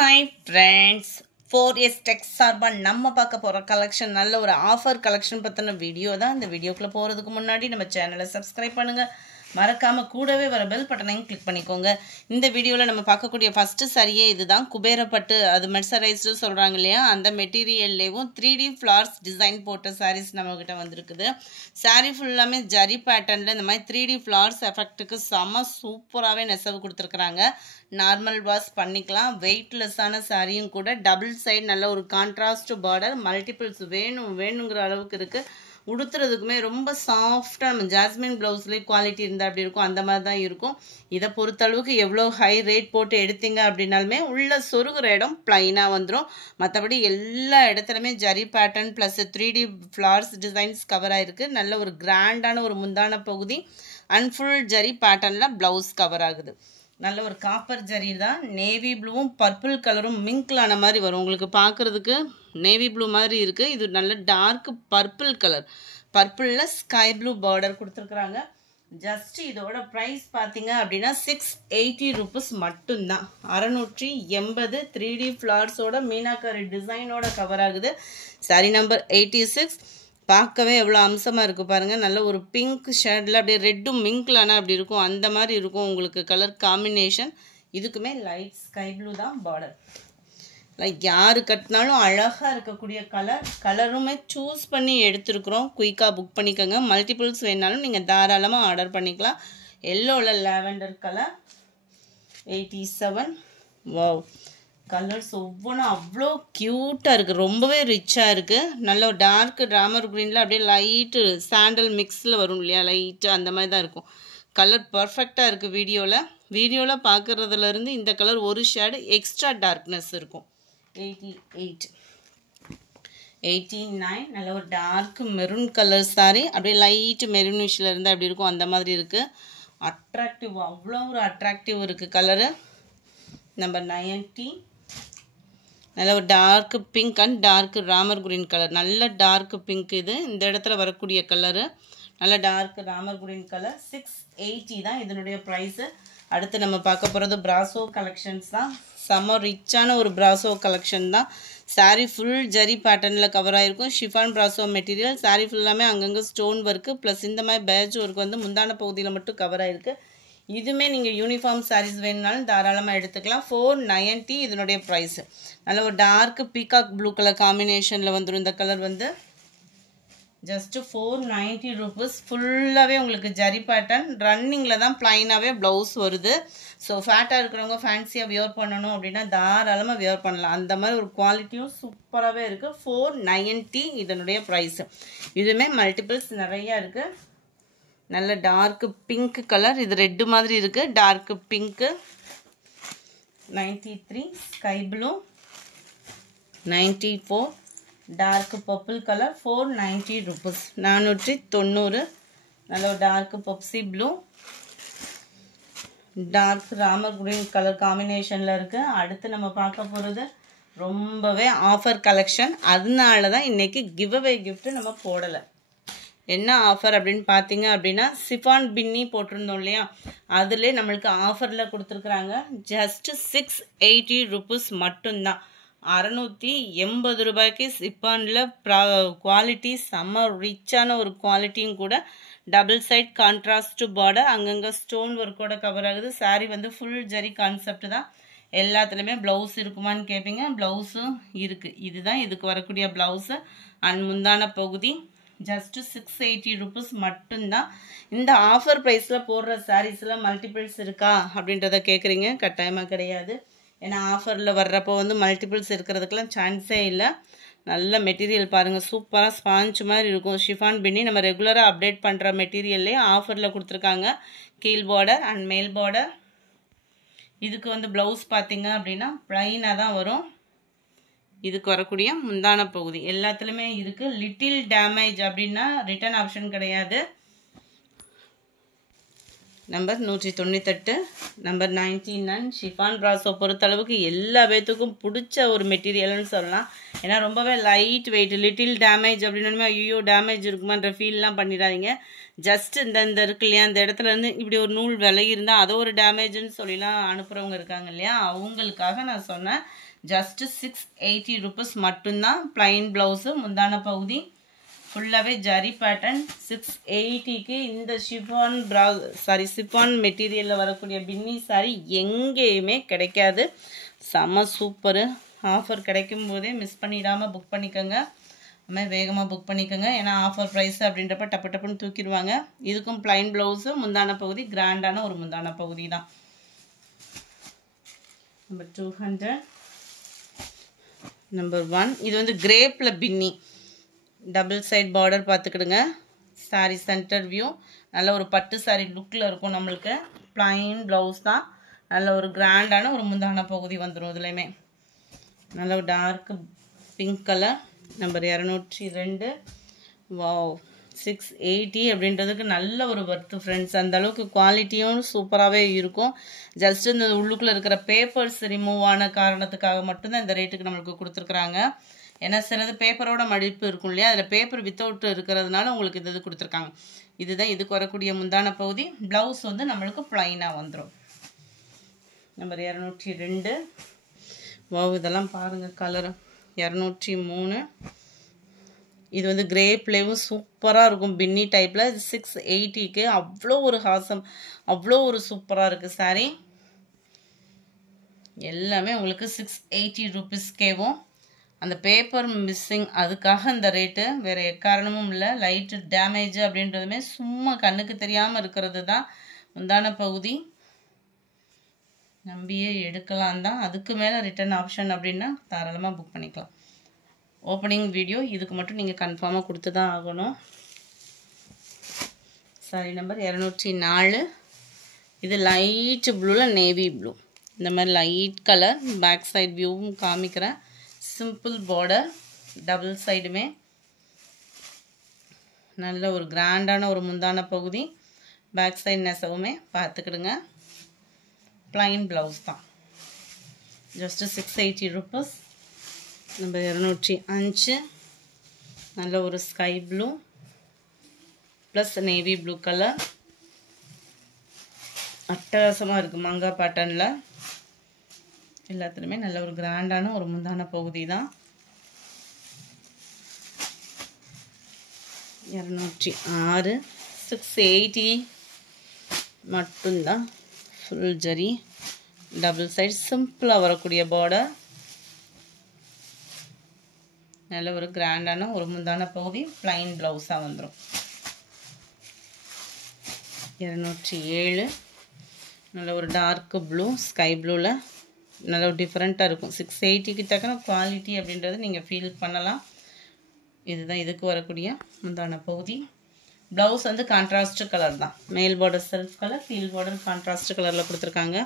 Hi friends, 4S Tech சார்பா நம்ம பார்க்க போற கலெக்ஷன் நல்ல ஒரு ஆஃபர் கலெக்ஷன் பத்தின வீடியோ தான். இந்த வீடியோக்குள்ள போறதுக்கு முன்னாடி நம்ம சேனலை சப்ஸ்கிரைப் பண்ணுங்க, மறக்காம கூடவே வர பெல் பட்டனையும் கிளிக் பண்ணிக்கோங்க. இந்த வீடியோல நம்ம பார்க்கக்கூடிய ஃபர்ஸ்ட் சாரியே இதுதான். குபேரப்பட்டு, அது மெர்சரைஸ்டு சொல்றாங்க இல்லையா, அந்த மெட்டீரியல்லேயும் 3D ஃப்ளார்ஸ் டிசைன் போட்ட சாரீஸ் நம்ம கிட்ட வந்திருக்குது. சாரீ ஃபுல்லாமே ஜரி பேட்டர்ன்ல இந்த மாதிரி 3D ஃப்ளார்ஸ் எஃபெக்ட்டுக்கு செம சூப்பராகவே நெசவு கொடுத்துருக்குறாங்க. நார்மல் வாஷ் பண்ணிக்கலாம். வெயிட்லெஸ்ஸான சாரியும் கூட. டபுள் சைடு நல்ல ஒரு கான்ட்ராஸ்ட் பார்டர், மல்டிபிள்ஸ் வேணுங்கிற அளவுக்கு இருக்குது. உடுத்துறதுக்குமே ரொம்ப சாஃப்டாக, நம்ம ஜாஸ்மின் ப்ளவுஸ்லேயே குவாலிட்டி இருந்தால் அப்படி இருக்கும், அந்த மாதிரி தான் இருக்கும். இதை பொறுத்தளவுக்கு எவ்வளோ ஹை ரேட் போட்டு எடுத்தீங்க அப்படின்னாலுமே உள்ள சொருகிற இடம் ப்ளைனாக வந்துடும். மற்றபடி எல்லா இடத்துலையுமே zari pattern plus 3D flowers designs cover ஆகிருக்கு. நல்ல ஒரு கிராண்டான ஒரு முந்தான பகுதி அண்ட் ஃபுல் ஜரி பேட்டர்னில் ப்ளவுஸ் கவர் ஆகுது. நல்ல ஒரு காப்பர் ஜரி தான். நேவி ப்ளூவும் பர்பிள் கலரும் மிங்கிளான மாதிரி வரும். உங்களுக்கு பார்க்குறதுக்கு நேவி ப்ளூ மாதிரி இருக்குது. இது நல்ல டார்க் பர்பிள் கலர், பர்பிளில் ஸ்கை ப்ளூ பார்டர் கொடுத்துருக்குறாங்க. ஜஸ்ட் இதோட ப்ரைஸ் பார்த்தீங்க அப்படின்னா 680 ருபீஸ் மட்டும்தான். 680 3D ஃப்ளார்ஸோட மீனாக்கரி டிசைனோட கவர் ஆகுது. Sorry number 86. பார்க்கவே எவ்வளோ அம்சமாக இருக்குது பாருங்கள். நல்ல ஒரு பிங்க் ஷேடில் அப்படியே ரெட்டும் மிங்க்லானா அப்படி இருக்கும், அந்த மாதிரி இருக்கும் உங்களுக்கு கலர் காம்பினேஷன். இதுக்குமே லைட் ஸ்கை ப்ளூ தான் பார்டர். லைக் யார் கட்டினாலும் அழகாக இருக்கக்கூடிய கலருமே சூஸ் பண்ணி எடுத்துருக்குறோம். குயிக்காக புக் பண்ணிக்கோங்க. மல்டிபிள்ஸ் வேணாலும் நீங்கள் தாராளமாக ஆர்டர் பண்ணிக்கலாம். எல்லோவில் லாவெண்டர் கலர் 87. வாவ், கலர்ஸ் ஒவ்வொன்றும் அவ்வளோ க்யூட்டாக இருக்குது, ரொம்பவே ரிச்சாக இருக்குது. நல்ல ஒரு டார்க் ராமர் க்ரீனில் அப்படியே லைட்டு சாண்டல் மிக்ஸில் வரும் இல்லையா, லைட்டு அந்த மாதிரி தான் இருக்கும். கலர் பர்ஃபெக்டாக இருக்குது. வீடியோவில் பார்க்குறதுலேருந்து இந்த கலர் ஒரு ஷேடு எக்ஸ்ட்ரா டார்க்னஸ் இருக்கும். 88, 89. நல்ல ஒரு டார்க் மெரூன் கலர் சாரி, அப்படியே லைட்டு மெரூனிஷில் இருந்து அப்படி இருக்கும், அந்த மாதிரி இருக்குது. அட்ராக்டிவ், அவ்வளோ ஒரு அட்ராக்டிவ் இருக்குது கலரு. நம்பர் 90. நல்ல ஒரு dark pink and dark Ramar green colour. நல்ல டார்க் பிங்க் இது, இந்த இடத்துல வரக்கூடிய கலரு. நல்ல டார்க் ராமர் குரீன் கலர். 680 தான் இதனுடைய ப்ரைஸு. அடுத்து நம்ம பார்க்க போகிறது பிராசோ கலெக்ஷன்ஸ் தான். செம்ம ரிச்சான ஒரு பிராசோ கலெக்ஷன் தான். சாரீ ஃபுல் ஜரி பேட்டர்னில் கவர் ஆகிருக்கும். Chiffon brasso material. சாரீ ஃபுல்லாமே அங்கங்கே ஸ்டோன் ஒர்க்கு ப்ளஸ் இந்த மாதிரி பேட்ச் ஒர்க் வந்து முந்தான பகுதியில் மட்டும் கவர் ஆகிருக்கு. இதுவுமே நீங்கள் யூனிஃபார்ம் சாரீஸ் வேணுனாலும் தாராளமாக எடுத்துக்கலாம். 490 இதனுடைய ப்ரைஸு. நல்ல ஒரு டார்க் பீகாக் ப்ளூ கலர் காம்பினேஷனில் வந்துடும். இந்த கலர் வந்து ஜஸ்ட்டு 490 ருபீஸ். ஃபுல்லாகவே உங்களுக்கு ஜரி பேட்டர்ன், ரன்னிங்கில் தான் ப்ளைனாகவே ப்ளவுஸ் வருது. ஸோ ஃபேட்டாக இருக்கிறவங்க ஃபேன்சியாக வியர் பண்ணணும் அப்படின்னா தாராளமாக வியர் பண்ணலாம். அந்த மாதிரி ஒரு குவாலிட்டியும் சூப்பராகவே இருக்குது. 490 இதனுடைய ப்ரைஸு. இதுவுமே மல்டிபிள்ஸ் நிறையா இருக்குது. நல்ல டார்க் பிங்க் கலர், இது ரெட்டு மாதிரி இருக்குது, dark pink. 93 sky blue. 94 dark purple colour. 490 rupees. 490. நல்ல ஒரு dark Pepsi blue, dark Ramar green colour காம்பினேஷனில் இருக்குது. அடுத்து நம்ம பார்க்க போகிறது ரொம்பவே ஆஃபர் கலெக்ஷன். அதனால தான் இன்றைக்கி கிவ்அவே கிஃப்ட்டு நம்ம போடலை. என்ன ஆஃபர் அப்படின்னு பார்த்தீங்க அப்படின்னா, சிஃபான் பின்னி போட்டிருந்தோம் இல்லையா, அதிலே நம்மளுக்கு ஆஃபரில் கொடுத்துருக்குறாங்க. ஜஸ்ட்டு 680 ருபீஸ் மட்டும்தான். 680 ரூபாய்க்கு சிஃபானில் குவாலிட்டி செம்ம ரிச்சான ஒரு குவாலிட்டியும் கூட. டபுள் சைட் கான்ட்ராஸ்ட் பார்டர், அங்கங்கே ஸ்டோன் ஒர்க்கோட கவர் ஆகுது. சாரீ வந்து ஃபுல் ஜரி கான்செப்ட் தான். எல்லாத்துலேயுமே ப்ளவுஸ் இருக்குமான்னு கேட்பீங்க, ப்ளவுஸும் இருக்குது. இதுதான் இதுக்கு வரக்கூடிய ப்ளவுஸு அண்ட் முந்தான பகுதி. ஜஸ்ட்டு 680 ருபீஸ் மட்டும்தான். இந்த ஆஃபர் ப்ரைஸில் போடுற சாரீஸில் மல்டிபிள்ஸ் இருக்கா அப்படின்றத கேட்குறீங்க. கட்டாயமாக கிடையாது. ஏன்னா ஆஃபரில் வர்றப்போ வந்து மல்டிபிள்ஸ் இருக்கிறதுக்கெலாம் சான்ஸே இல்லை. நல்ல மெட்டீரியல் பாருங்கள், சூப்பராக ஸ்பாஞ்ச் மாதிரி இருக்கும். ஷிஃபான் பின்னி நம்ம ரெகுலராக அப்டேட் பண்ணுற மெட்டீரியல்லே ஆஃபரில் கொடுத்துருக்காங்க. கீழ் பார்டர் அண்ட் மேல் பார்டர். இதுக்கு வந்து ப்ளவுஸ் பார்த்தீங்க அப்படின்னா ப்ளைனாக தான் வரும். இதுக்கு வரக்கூடிய முந்தான பகுதி எல்லாத்துலேயுமே இருக்குது. லிட்டில் டேமேஜ் அப்படின்னா ரிட்டர்ன் ஆப்ஷன் கிடையாது. நம்பர் 198 நம்பர் 99 ஷிஃபான் ப்ராஸோ பொறுத்தளவுக்கு எல்லா பேத்துக்கும் பிடிச்ச ஒரு மெட்டீரியல்னு சொல்லலாம். ஏன்னா ரொம்பவே லைட் வெயிட், லிட்டில் டேமேஜ் அப்படின்னு ஐயோ டேமேஜ் இருக்குமான்ற ஃபீல்லாம் பண்ணிடாதீங்க. ஜஸ்ட் இந்த இருக்கு இல்லையா, அந்த இடத்துல இருந்து இப்படி ஒரு நூல் விலகி இருந்தால் அதை ஒரு டேமேஜ்னு சொல்லிலாம் அனுப்புகிறவங்க இருக்காங்க இல்லையா, அவங்களுக்காக நான் சொன்னேன். ஜஸ்ட் 680 rupees மட்டும்தான். பிளைன் ப்ளவுஸு, முந்தான பகுதி ஃபுல்லாகவே ஜரி பேட்டர்ன். 680க்கு இந்த சிஃபான் மெட்டீரியலில் வரக்கூடிய பின்னி சாரி எங்கேயுமே கிடைக்காது. செம சூப்பரு. ஆஃபர் கிடைக்கும் போதே மிஸ் பண்ணிடாமல் புக் பண்ணிக்கோங்க. அதுமாதிரி வேகமாக புக் பண்ணிக்கோங்க. ஏன்னா ஆஃபர் ப்ரைஸ் அப்படின்றப்ப டப்பு டப்புன்னு தூக்கிடுவாங்க. இதுக்கும் பிளைன் ப்ளவுஸு, முந்தான பகுதி கிராண்டான ஒரு முந்தான பகுதி தான். நம்பர் 200 நம்பர் 1 இது வந்து கிரேப்பில் பின்னி, டபுள் சைட் பார்டர் பார்த்துக்கிடுங்க. சாரீ சென்டர் வியூ, நல்ல ஒரு பட்டு சாரீ லுக்கில் இருக்கும் நம்மளுக்கு. பிளைன் ப்ளவுஸ் தான். நல்ல ஒரு கிராண்டான ஒரு முந்தான பகுதி வந்துடும். இதுலையுமே நல்ல ஒரு dark pink colour. Number 202 wow 680 அப்படின்றதுக்கு நல்ல ஒரு ஒர்த்து ஃப்ரெண்ட்ஸ். அந்த அளவுக்கு குவாலிட்டியும் சூப்பராகவே இருக்கும். ஜஸ்ட் இந்த உள்ளுக்குள்ளே இருக்கிற பேப்பர்ஸ் ரிமூவ் ஆன காரணத்துக்காக மட்டும்தான் இந்த ரேட்டுக்கு நம்மளுக்கு கொடுத்துருக்குறாங்க. ஏன்னா சிலது பேப்பரோட மடிப்பு இருக்கும் இல்லையா, அதில் பேப்பர் வித்தவுட் இருக்கிறதுனால உங்களுக்கு இது கொடுத்துருக்காங்க. இதுதான் இதுக்கு வரக்கூடிய முந்தான பகுதி. ப்ளவுஸ் வந்து நம்மளுக்கு ப்ளைனாக வந்துடும். நம்பர் 202 வாவ் இதெல்லாம் பாருங்கள் கலரு. 203 இது வந்து கிரேப்லேயும் சூப்பராக இருக்கும் பின்னி டைப்பில். இது 680க்கு அவ்வளோ ஒரு ஹாசம், அவ்வளோ ஒரு சூப்பராக இருக்குது சாரீ. எல்லாமே உங்களுக்கு 680 rupeesக்கேவும். அந்த பேப்பர் மிஸ்ஸிங் அதுக்காக இந்த ரேட்டு, வேறு எக்காரணமும் இல்லை. லைட்டு டேமேஜ் அப்படின்றதுமே சும்மா கண்ணுக்கு தெரியாமல் இருக்கிறது தான். முந்தான பகுதி நம்பியே எடுக்கலாம் தான். அதுக்கு மேலே ரிட்டர்ன் ஆப்ஷன் அப்படின்னா தாராளமாக புக் பண்ணிக்கலாம். ஓப்பனிங் வீடியோ இதுக்கு மட்டும் நீங்கள் கன்ஃபார்மாக கொடுத்து தான் ஆகணும். சாரி நம்பர் 204 இது லைட் ப்ளூவில் நேவி ப்ளூ. இந்த மாதிரி லைட் கலர். பேக் சைட் வியூவும் காமிக்கிறேன். சிம்பிள் பார்டர், டபுள் சைடுமே நல்ல ஒரு கிராண்டான ஒரு முந்தான பகுதி. பேக் சைடு நெசவுமே பார்த்துக்கிடுங்க. பிளைன் ப்ளவுஸ் தான். Just 680 rupees. நம்பர் 205 நல்ல ஒரு sky blue plus navy blue colour. அட்டகாசமாக இருக்குது மங்கா பேட்டர்னில். எல்லாத்துலேயுமே நல்ல ஒரு கிராண்டான ஒரு முந்தான பகுதி தான். 206 680 மட்டும்தான். ஃபுல் ஜரி, டபுள் சைட், சிம்பிளாக வரக்கூடிய பார்டர். நல்ல ஒரு கிராண்டான ஒரு முந்தான பகுதி. பிளைன் ப்ளவுஸாக வந்துடும். 207 நல்ல ஒரு டார்க் ப்ளூ, ஸ்கை ப்ளூவில் நல்ல ஒரு டிஃப்ரெண்ட்டாக இருக்கும். 680க்கு தக்கன குவாலிட்டி அப்படின்றது நீங்கள் ஃபீல் பண்ணலாம். இதுதான் இதுக்கு வரக்கூடிய முந்தான பகுதி. ப்ளவுஸ் வந்து கான்ட்ராஸ்ட் கலர் தான். மேல் பார்டர் செல்ஃப் கலர், கீழ் பார்டர் கான்ட்ராஸ்ட் கலரில் கொடுத்துருக்காங்க.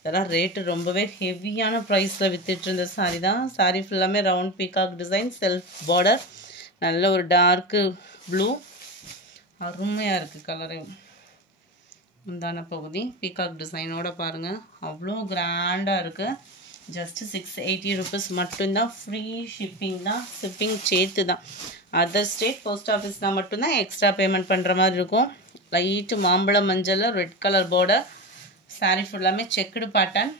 இதெல்லாம் ரேட்டு ரொம்பவே ஹெவியான ப்ரைஸில் வித்துட்டு இருந்த சாரி தான். சாரி ஃபுல்லாமே round peacock design, self border, நல்ல ஒரு டார்க்கு ப்ளூ. அருமையாக இருக்குது கலரையும். முந்தான பகுதி பீகாக் டிசைனோட பாருங்கள், அவ்வளோ கிராண்டாக இருக்குது. ஜஸ்ட் 680 rupees மட்டும்தான். ஃப்ரீ ஷிப்பிங் தான், ஷிப்பிங் சேர்த்து தான். அதர் ஸ்டேட் போஸ்ட் ஆஃபீஸ்னால் மட்டும்தான் எக்ஸ்ட்ரா பேமெண்ட் பண்ணுற மாதிரி இருக்கும். லைட்டு மாம்பழம் மஞ்சளில் ரெட் கலர் பார்டர். சாரீ ஃபுல்லாமே செக்குடு பேட்டர்ன்.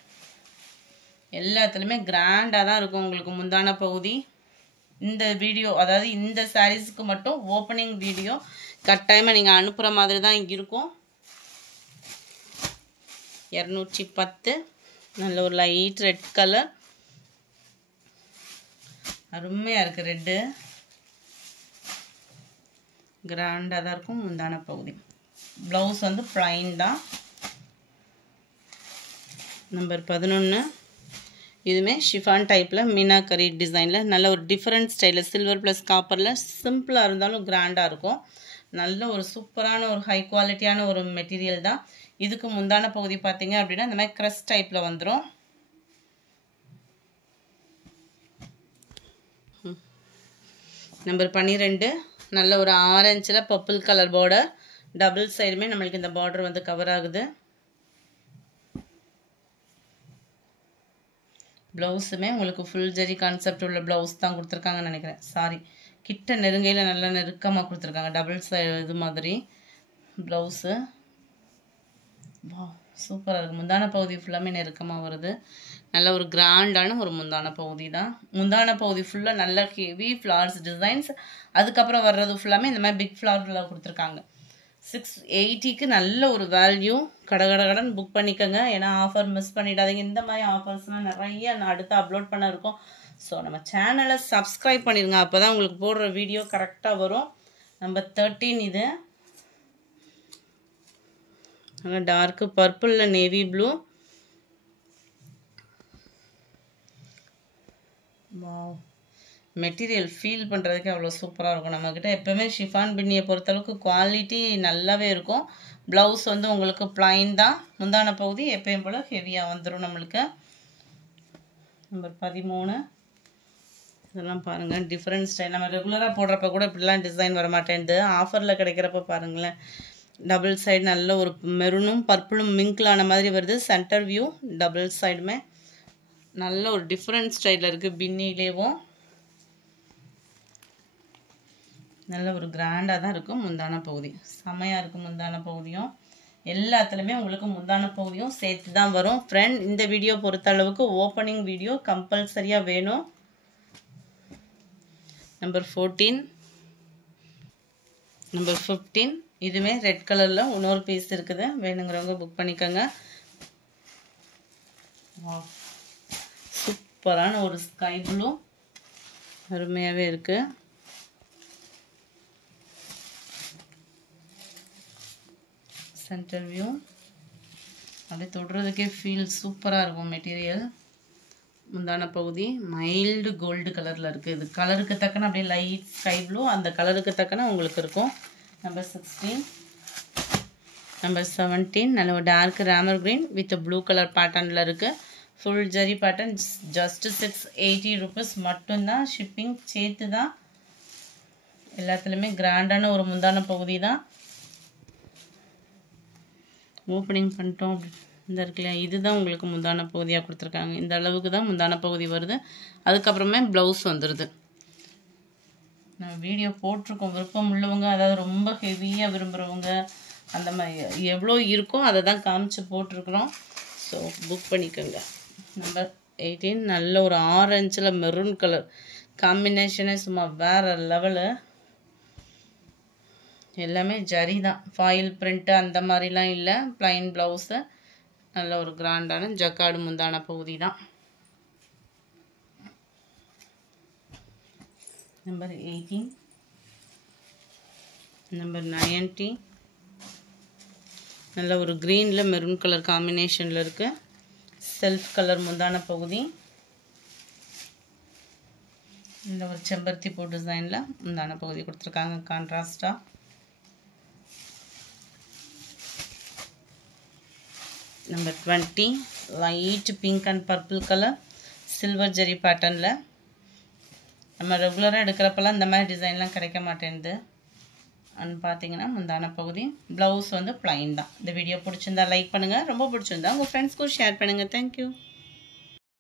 எல்லாத்துலேயுமே கிராண்டாக தான் இருக்கும் உங்களுக்கு முந்தான பகுதி. இந்த வீடியோ அதாவது இந்த சாரீஸ்க்கு மட்டும் ஓப்பனிங் வீடியோ கட்டாயமாக நீங்கள் அனுப்புகிற மாதிரி தான் இருக்கும். 210 நல்ல ஒரு லைட் ரெட் கலர். அருமையாக இருக்குது ரெட்டு. கிராண்டாக தான் இருக்கும் முந்தான பகுதி. ப்ளவுஸ் வந்து ப்ளைன் தான். நம்பர் 11 இதுவுமே ஷிஃபான் டைப்பில் மீனாக்கரி டிசைனில் நல்ல ஒரு டிஃப்ரெண்ட் ஸ்டைலில் சில்வர் ப்ளஸ் காப்பரில் சிம்பிளாக இருந்தாலும் கிராண்டாக இருக்கும். நல்ல ஒரு சூப்பரான ஒரு ஹை குவாலிட்டியான ஒரு மெட்டீரியல் தான். இதுக்கு முந்தான பகுதி பார்த்தீங்க அப்படின்னா இந்த மாதிரி க்ரஸ் டைப்பில் வந்துடும். நம்பர் 12 நல்ல ஒரு ஆரஞ்சில் பர்பிள் கலர் பார்டர், டபுள் சைடுமே நம்மளுக்கு இந்த பார்டர் வந்து கவர் ஆகுது. ப்ளவுஸுமே உங்களுக்கு ஃபுல் ஜரி கான்செப்ட் உள்ள ப்ளவுஸ் தான் கொடுத்துருக்காங்கன்னு நினைக்கிறேன். சாரி, கிட்ட நெருங்கையில் நல்லா நெருக்கமாக கொடுத்துருக்காங்க. டபுள் சைடு இது மாதிரி ப்ளவுஸு. வா, சூப்பராக இருக்குது. முந்தான பகுதி ஃபுல்லாமே நெருக்கமாக வருது. நல்ல ஒரு கிராண்டான ஒரு முந்தான பகுதி தான். முந்தான பகுதி ஃபுல்லாக நல்ல ஹெவி ஃப்ளார்ஸ் டிசைன்ஸ். அதுக்கப்புறம் வர்றது ஃபுல்லாமே இந்த மாதிரி பிக் ஃப்ளாரில் கொடுத்துருக்காங்க. 680க்கு நல்ல ஒரு வேல்யூ. கடன் புக் பண்ணிக்கோங்க. ஏன்னா ஆஃபர் மிஸ் பண்ணிடாதீங்க. இந்த மாதிரி ஆஃபர்ஸ்லாம் நிறைய நான் அடுத்து அப்லோட் பண்ண இருக்கோம். ஸோ நம்ம சேனலை சப்ஸ்கிரைப் பண்ணிடுங்க. அப்போ தான் உங்களுக்கு போடுற வீடியோ கரெக்டாக வரும். நம்பர் 13 இது. டார்க்கு பர்பிளில் navy blue. Wow, material feel பண்ணுறதுக்கு அவ்வளோ சூப்பராக இருக்கும். நம்மக்கிட்ட எப்போவுமே ஷிஃபான் பின்னியை பொறுத்தளவுக்கு குவாலிட்டி நல்லாவே இருக்கும். ப்ளவுஸ் வந்து உங்களுக்கு ப்ளைன் தான். முந்தான பகுதி எப்பயும் போல் ஹெவியாக வந்துடும் நம்மளுக்கு. நம்பர் 13. இதெல்லாம் பாருங்கள், டிஃப்ரெண்ட் ஸ்டைல். நம்ம ரெகுலராக போடுறப்ப கூட இப்படிலாம் டிசைன் வர மாட்டேங்குது. ஆஃபரில் கிடைக்கிறப்ப பாருங்களேன். டபுள் சைடு நல்ல ஒரு மெரூனும் பர்பிளும் மிங்கிளான மாதிரி வருது. சென்டர் வியூ டபுள் சைடுமே நல்ல ஒரு டிஃப்ரெண்ட் ஸ்டைலில் இருக்குது. பின்னிலேவும் நல்ல ஒரு கிராண்டாக தான் இருக்கும். முந்தான பகுதி செமையாக இருக்கும். முந்தான பகுதியும் எல்லாத்துலேயுமே உங்களுக்கு முந்தான பகுதியும் சேர்த்து தான் வரும். ஃப்ரெண்ட், இந்த வீடியோ பொறுத்த அளவுக்கு ஓப்பனிங் வீடியோ கம்பல்சரியாக வேணும். நம்பர் 14. நம்பர் 15. இதுவே ரெட் கலரில் இன்னொரு பீஸ் இருக்குது. வேணுங்கிறவங்க புக் பண்ணிக்கோங்க. சூப்பரான ஒரு ஸ்கை ப்ளூ, அருமையாகவே இருக்குது. சென்டர் வியூ அப்படியே தொடுறதுக்கே ஃபீல் சூப்பராக இருக்கும். மெட்டீரியல் முந்தான பகுதி மைல்டு கோல்டு கலரில் இருக்குது. இது கலருக்கு தக்கன அப்படியே லைட் ஸ்கை ப்ளூ, அந்த கலருக்கு தக்கன உங்களுக்கு இருக்கும். நம்பர் 16. நம்பர் 17 நல்ல ஒரு dark Ramar green with blue colour பேட்டர்னில் இருக்குது. Full zari pattern. Just 680 rupees மட்டும்தான். ஷிப்பிங் சேர்த்து தான். எல்லாத்துலேயுமே கிராண்டான ஒரு முந்தான பகுதி தான். ஓப்பனிங் பண்ணிட்டோம். இந்த இருக்குல்லையா, இதுதான் உங்களுக்கு முந்தான பகுதியாக கொடுத்துருக்காங்க. இந்த அளவுக்கு தான் முந்தான பகுதி வருது. அதுக்கப்புறமே ப்ளவுஸ் வந்துடுது. நம்ம வீடியோ போட்டிருக்கோம். விருப்பம் உள்ளவங்க, அதாவது ரொம்ப ஹெவியாக விரும்புகிறவங்க, அந்த மாதிரி எவ்வளோ இருக்கோ அதை தான் காமிச்சு போட்டிருக்கிறோம். ஸோ புக் பண்ணிக்கோங்க. நம்பர் 18 நல்ல ஒரு ஆரஞ்சில் மெரூன் கலர் காம்பினேஷனே சும்மா வேறு லெவலு. எல்லாமே ஜரி தான். ஃபாயில் பிரிண்ட்டு அந்த மாதிரிலாம் இல்லை. Plain blouse. நல்ல ஒரு கிராண்டான ஜக்கார்டு முந்தான பகுதி தான். நம்பர் 18. நம்பர் 19 நல்ல ஒரு க்ரீனில் மெரூன் கலர் காம்பினேஷனில் இருக்குது. செல்ஃப் கலர் முந்தான பகுதி. இந்த ஒரு செம்பருத்தி பூ டிசைனில் முந்தான பகுதி கொடுத்துருக்காங்க கான்ட்ராஸ்டாக. Number 20 light pink and purple colour silver zari பேட்டர்னில். நம்ம ரெகுலராக எடுக்கிறப்பெல்லாம் இந்த மாதிரி டிசைன்லாம் கிடைக்க மாட்டேங்குது. அண்ட் பார்த்தீங்கன்னா முந்தான பகுதி. ப்ளவுஸ் வந்து ப்ளைன் தான். இந்த வீடியோ பிடிச்சிருந்தா லைக் பண்ணுங்கள். ரொம்ப பிடிச்சிருந்தா உங்கள் ஃப்ரெண்ட்ஸ்க்கும் ஷேர் பண்ணுங்கள். தேங்க்யூ.